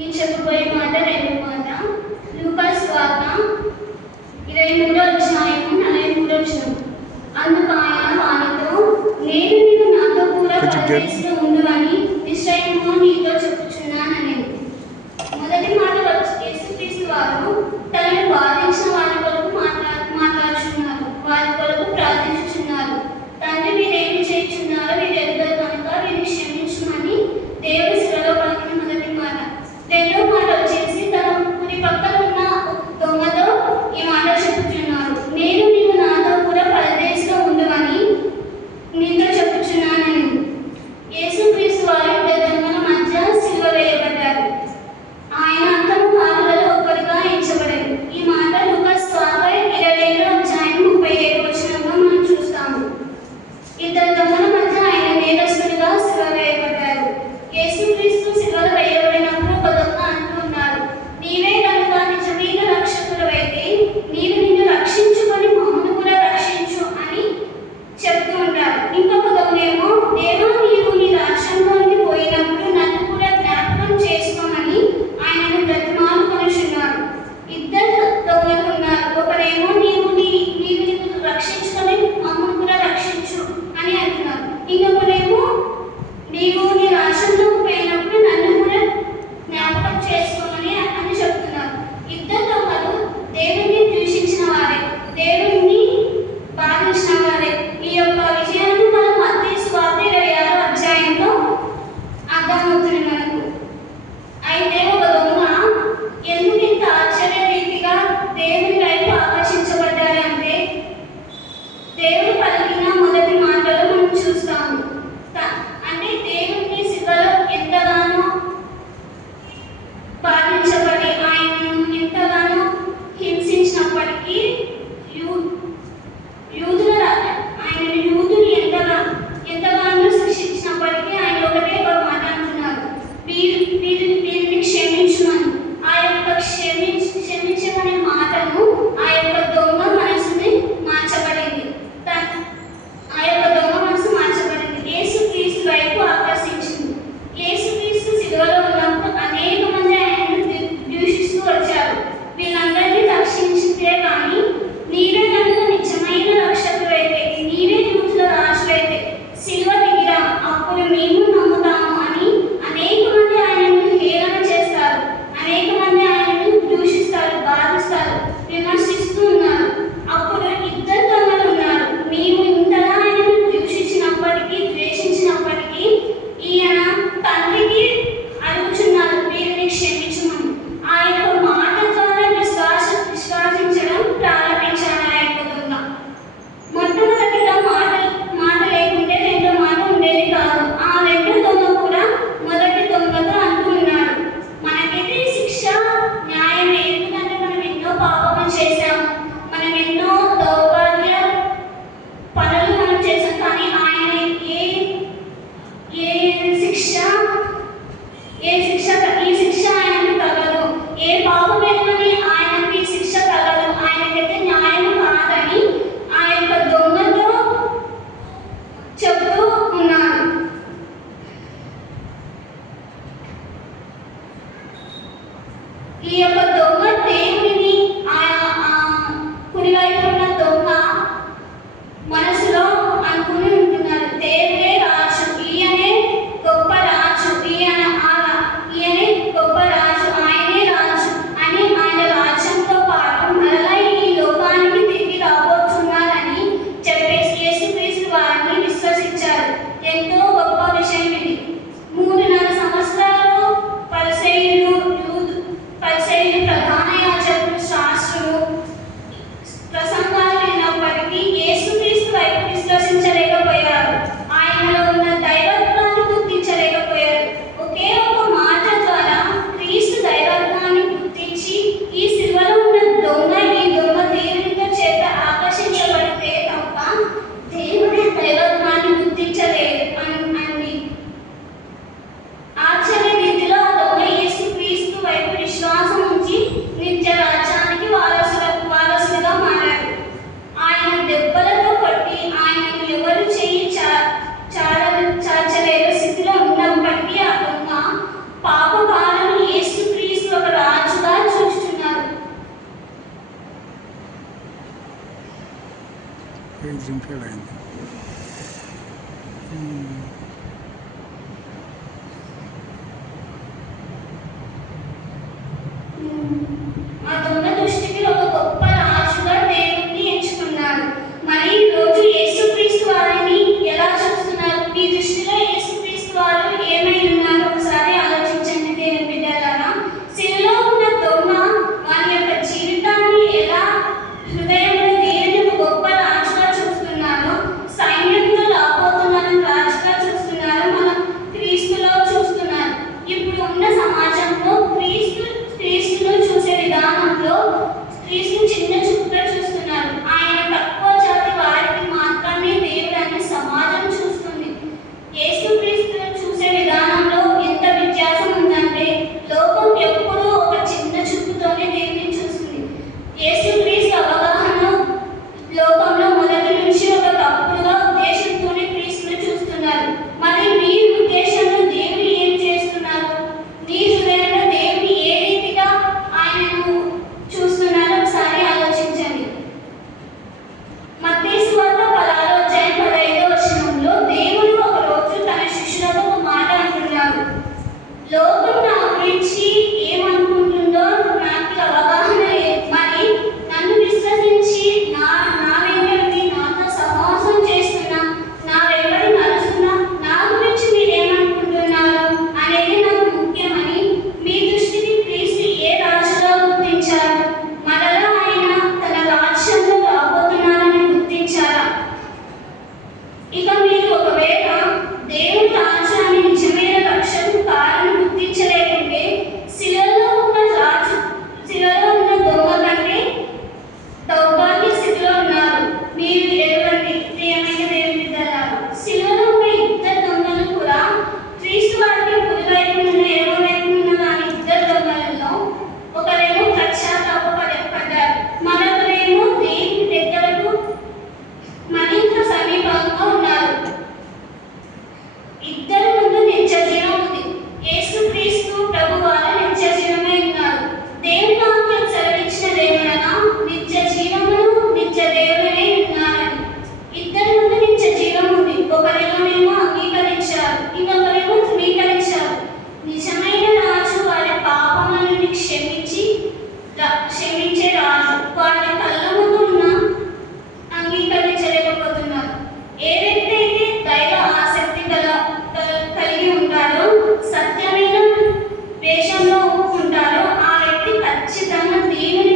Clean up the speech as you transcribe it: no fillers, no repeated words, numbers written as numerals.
ఈ చెప్పబోయే మాట రెండు మాట లూకా సువార్త 23వ అధ్యాయము 43వ వచనం. అందుకు ఆయన వానితో, నేను నీవు నాతో కూడా పరదేశంలో ఉండువని నిశ్చయముగా నీతో చెప్పుచున్నానని. మొదటి మాట యేసుక్రీస్తు వారు తనను బాధించిన వారి కొరకు మాట్లాడుచున్నారు, వారి కొరకు ప్రార్థించుచున్నారు. తండ్రి వీరేమి చేయుచున్నారో వీరు ఎరుగరు కనుక వీరిని క్షమించుమని దేవుడి శిలలో పలికిన మొదటి మాట. రెండో మాట వచ్చేసి తన కుడి పక్కన ఉన్న దొంగతో ఈ మాట చెప్పుచున్నారు, నేను నీవు నాతో కూడా పరదేశంలో ఉండువని నీతో చెప్పుచున్నానని. యేసుక్రీస్తు వారు ఇద్దరు దొంగల మధ్య సిలువ వేయబడ్డారు. ఆయన అంతము వారిలో ఒకరిగా ఎంచబడారు. ఈ మాట లూకా సువార్త 22వ అధ్యాయం 37వ వచనంలో మనం చూస్తాము. ఇద్దరు దొంగల మధ్య ఆయన నేరస్తుడిగా సిలువ వేయబడ్డారు. యేసుక్రీస్తు సిలువలో వేయబడినప్పుడు ఒక దొంగ అంటున్నారు, నీవే కనుక నిజమైన రక్షకుడవైతే నీవు నిన్ను రక్షించుకొని మమ్మల్ని కూడా రక్షించు అని చెప్తూ ఉంటారు. ఇంకొక దొంగ ఏమో, దేవా నీవు నీ రాజ్యంలోకి పోయినప్పుడు నన్ను కూడా జ్ఞాపకం చేసుకోమని ఆయనను బ్రతిమాలుకొనుచున్నారు. ఇద్దరు దొంగలు ఉన్నారు. ఒకరేమో నీవు నిన్ను రక్షించుకొని మమ్మల్ని కూడా రక్షించు అని అంటున్నారు. ఇంకొకరేమో నీవు నీ రాజ్యంలోకి పోయినప్పుడు నన్ను కూడా జ్ఞాపకం చేసుకోమని అని చెప్తున్నారు. ఇద్దరు దొంగలు దేవుణ్ణి ద్వేషించిన వారే, దేవుణ్ణి బాధించిన వారే. ఈ యొక్క విషయాన్ని మనం మత్తయి సువార్త 26వ అధ్యాయంలో అర్థమవుతుంది మనకు. అయితే ఒక దొంగ ఎందుకు ఇంత ఆశ్చర్య రీతిగా దేవుని వైపు ఆకర్షించబడ్డారు అంటే దేవుడు పలికిన మొదటి మాటలో మనం చూస్తాము. అంటే దేవుని శివలో ఎంతగానో బాధించబడి ఆయనను ఎంతగానో హింసించినప్పటికీ యూదులు ఎంతగానో శిక్షించినప్పటికీ ఆయన ఒకటే ఒక మాట అంటున్నారు, వీరిని క్షమించుమని. ఆ యొక్క క్షమించమనే మాటను ఆ యొక్క దొంగ మనసుని మార్చబడింది. ఆ యొక్క దొంగ మనసు మార్చబడింది, యేసుక్రీస్తు వైపు ఆకర్షించింది. యేసుక్రీస్తు సిలువలో ఉన్నప్పుడు అనేక మంది ఆయనను దూషిస్తూ వచ్చారు. వీళ్ళందరినీ రక్షించితే కానీ నీవే కనుక నిజమైన రక్షకుడైతే, నీవే యూదుల రాజువైతే సిలువ దిగిరా, అప్పుడు మేము నమ్ముతాము అని అనేక మంది ఆయనను హేళన చేస్తారు. అనేక మంది ఆయనను దూషిస్తారు, బాధిస్తారు, విమర్శిస్తూ ఉన్నారు. అప్పుడు ఇద్దరు దొంగలు ఉన్నారు. నీవు ఇంతగా ఆయనను దూషించినప్పటికీ ద్వేషించినప్పటికీ ఈయన తండ్రికి అడుగుచున్నారు, వీరిని క్షమించమని. ఆ యొక్క మాట ద్వారా విశ్వాసించడం ప్రారంభించారు ఆ యొక్క దొంగ. మొట్టమొదటిగా మాట లేకుంటే రెండో మాట ఉండేది కాదు. ఆ రెండో దొంగ కూడా మొదటి దొంగతో అంటూ ఉన్నాడు, మనకైతే శిక్ష న్యాయమే, ఎందుకంటే మనం ఎన్నో పాపములు చేశాము, మనం ఎన్నో దౌర్భాగ్య పనులు మనం చేసాం. కానీ ఆయన ఈ శిక్ష ఆయనకు తగదు, ఏ పాపం లేదని ఆయనకు ఈ శిక్ష తగదు, ఆయనకైతే న్యాయం కాదని ఆ యొక్క దొంగతో చెబుతూ ఉన్నాడు. ఈ యొక్క దొంగ దేవుడిని కుడివైపు ఉన్న దొంగ మనసులో అనుకుని ఉంటున్నారు, దేవుడే రాజు, ఈయనే గొప్ప రాజు, ఈయనే గొప్ప రాజు, ఆయనే రాజు అని ఆయన రాజ్యంతో పాటు మరలా ఈ లోకానికి తిరిగి రాబోతున్నారని చెప్పేసి యేసుక్రీస్తు వారిని విశ్వసించారు. ఎంతో గొప్ప విషయం ఇది. 3.5 సంవత్సరాలు పరిసయ్యులు ఎగ్జామ్ ఫెయిల్ అయింది. ఆ దొంగ దృష్టికి ఒక గొప్ప రాజుగా దేవుణ్ణి ఎంచుకున్నాడు. మరి ఈ రోజు యేసుక్రీస్తు వారిని ఎలా చూస్తున్నారు? మీ దృష్టిలో యేసుక్రీస్తు వారు ఏమై ఉన్నారు? ఒకసారి ఆలోచించండి దేవుని బిడ్డలారా. శిలువలో ఉన్న దొంగ వారి యొక్క జీవితాన్ని ఎలా హృదయంలో దేవుని ఒక గొప్ప రాజుగా చూస్తున్నారు, సైన్యంతో రాబోతున్న రాజుగా చూస్తున్నారు, మన క్రీస్తులో చూస్తున్నారు. ఇప్పుడు ఉన్న సమాజంలో క్రీస్తును చూసే విధానంలో క్రీస్తు చిన్న చూపుగా చూస్తున్నారు. ఆయన తక్కువ జాతి వారికి మాత్రమే దేవుడు అనే సమాజం చూస్తుంది. యేసుక్రీస్తును చూసే విధానంలో ఎంత వ్యత్యాసం ఉందంటే లోకం ఎప్పుడూ ఒక చిన్న చూపుతోనే దేవుని చూస్తుంది. యేసుక్రీస్తు అవగాహన లోకంలో మొదటి నుంచి ఒక తప్పుడుగా ఉద్దేశంతోనే క్రీస్తును చూస్తున్నారు. మరి మీ ఉద్దేశంలో దేవుడు ఏం చేస్తున్నారు? మీ హృదయంలో దేవుని ఏ రీతిగా ఆయనను చూస్తున్నారో ఒకసారి ఆలోచించండి. మత్తయి సువార్త 16వ అధ్యాయం 15వ వచనంలో దేవుడు ఒక రోజు తన శిష్యులతో ఒక మాట అంటున్నాడు. లోకం నా గురించి ఏమనుకుంటుందో నాకు అవగాహన లేదు. మరి నన్ను విశ్వసించి నా వెంబడి నాతో సహవాసం చేస్తున్న, నా వెంబడి నడుస్తున్న నా గురించి మీరేమనుకుంటున్నారు అనేది నాకు ముఖ్యమని మీ దృష్టికి క్రీస్తు ఏ రాజుగా గుర్తించారు? మరలా ఆయన తన రాజ్యంలో రాబోతున్నారని గుర్తించారా? ఇక మీరు ఒకవేళ దేవుని రాజ్యాన్ని నిజమైన రక్షణకు కారణం గుర్తించలేకుంటే శిలువలో ఉన్న దొంగ కంటే దౌర్భాగ్య స్థితిలో ఉన్నారు. మీరు ఎరుగండి ప్రియమైన దేవుని బిడ్డలారా. శిలువలో ఉన్న ఇద్దరు దొంగలు కూడా క్రీస్తు వారికి కుడివైపు ఉన్న ఎడమ వైపు ఉన్న వారి ఇద్దరు దొంగలలో ఒకరేమో పశ్చాత్తాపపడ్డారు, మరొకరేమో దేవుని దగ్గరకు మరింత సమీపంగా ఉన్నారు. ఇద్దరు ముందు నిత్యజీవం ఉంది. యేసుక్రీస్తు ప్రభువారు నిత్యజీవమై ఉన్నారు. దేవుని వాక్యం సెలవిచ్చినదేమనగా నిత్య జీవమును నిత్య దేవుడనే ఉన్నారని. ఇద్దరి ముందు నిత్య జీవం ఉంది. ఒకరిలోనేమో అంగీకరించారు, ఇంకొకరేమో ధృవీకరించారు. నిజమైన రాజు వారి పాపములను క్షమించే రాజు వారి కళ్ళ ముందు ఉన్న అంగీకరించలేకపోతున్నారు. ఏ వ్యక్తి అయితే దైవ ఆసక్తి కలిగి ఉంటాడో, సత్యమైన వేషంలో ఉంటాడో ఆ వ్యక్తి ఖచ్చితంగా దేవుని